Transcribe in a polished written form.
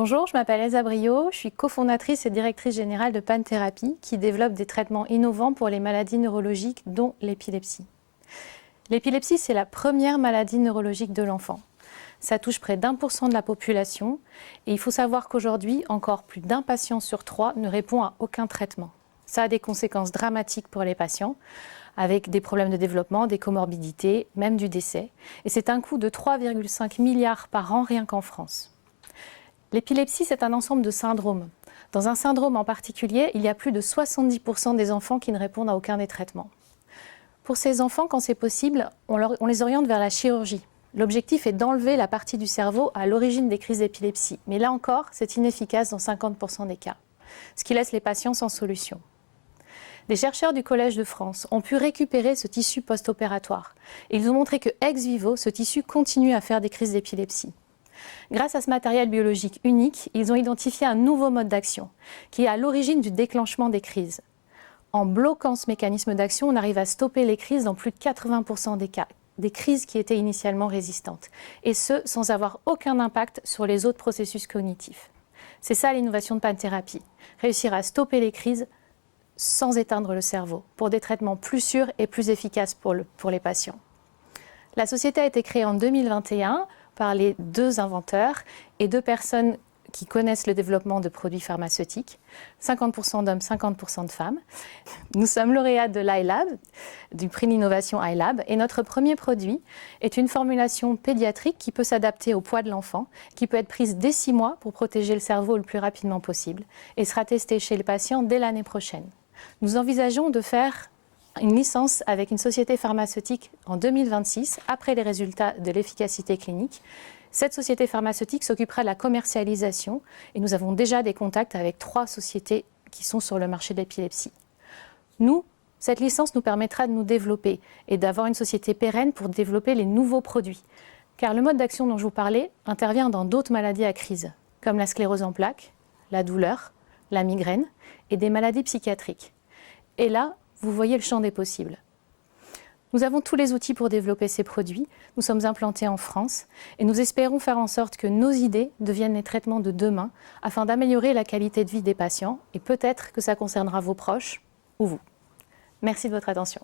Bonjour, je m'appelle Elsa Brio, je suis cofondatrice et directrice générale de PanTherapy qui développe des traitements innovants pour les maladies neurologiques dont l'épilepsie. L'épilepsie, c'est la première maladie neurologique de l'enfant. Ça touche près d'1% de la population et il faut savoir qu'aujourd'hui, encore plus d'un patient sur 3 ne répond à aucun traitement. Ça a des conséquences dramatiques pour les patients, avec des problèmes de développement, des comorbidités, même du décès. Et c'est un coût de 3,5 milliards par an rien qu'en France. L'épilepsie, c'est un ensemble de syndromes. Dans un syndrome en particulier, il y a plus de 70% des enfants qui ne répondent à aucun des traitements. Pour ces enfants, quand c'est possible, on les oriente vers la chirurgie. L'objectif est d'enlever la partie du cerveau à l'origine des crises d'épilepsie. Mais là encore, c'est inefficace dans 50% des cas, ce qui laisse les patients sans solution. Des chercheurs du Collège de France ont pu récupérer ce tissu post-opératoire. Ils ont montré que ex vivo, ce tissu continue à faire des crises d'épilepsie. Grâce à ce matériel biologique unique, ils ont identifié un nouveau mode d'action qui est à l'origine du déclenchement des crises. En bloquant ce mécanisme d'action, on arrive à stopper les crises dans plus de 80% des cas, des crises qui étaient initialement résistantes, et ce, sans avoir aucun impact sur les autres processus cognitifs. C'est ça l'innovation de PanTherapy, réussir à stopper les crises sans éteindre le cerveau, pour des traitements plus sûrs et plus efficaces pour les patients. La société a été créée en 2021 par les 2 inventeurs et 2 personnes qui connaissent le développement de produits pharmaceutiques, 50% d'hommes, 50% de femmes. Nous sommes lauréats de l'iLab, du prix d'innovation iLab, et notre premier produit est une formulation pédiatrique qui peut s'adapter au poids de l'enfant, qui peut être prise dès 6 mois pour protéger le cerveau le plus rapidement possible et sera testée chez le patient dès l'année prochaine. Nous envisageons de faire une licence avec une société pharmaceutique en 2026, après les résultats de l'efficacité clinique. Cette société pharmaceutique s'occupera de la commercialisation et nous avons déjà des contacts avec 3 sociétés qui sont sur le marché de l'épilepsie. Cette licence nous permettra de nous développer et d'avoir une société pérenne pour développer les nouveaux produits. Car le mode d'action dont je vous parlais intervient dans d'autres maladies à crise, comme la sclérose en plaques, la douleur, la migraine et des maladies psychiatriques. Et là, vous voyez le champ des possibles. Nous avons tous les outils pour développer ces produits. Nous sommes implantés en France et nous espérons faire en sorte que nos idées deviennent les traitements de demain afin d'améliorer la qualité de vie des patients et peut-être que ça concernera vos proches ou vous. Merci de votre attention.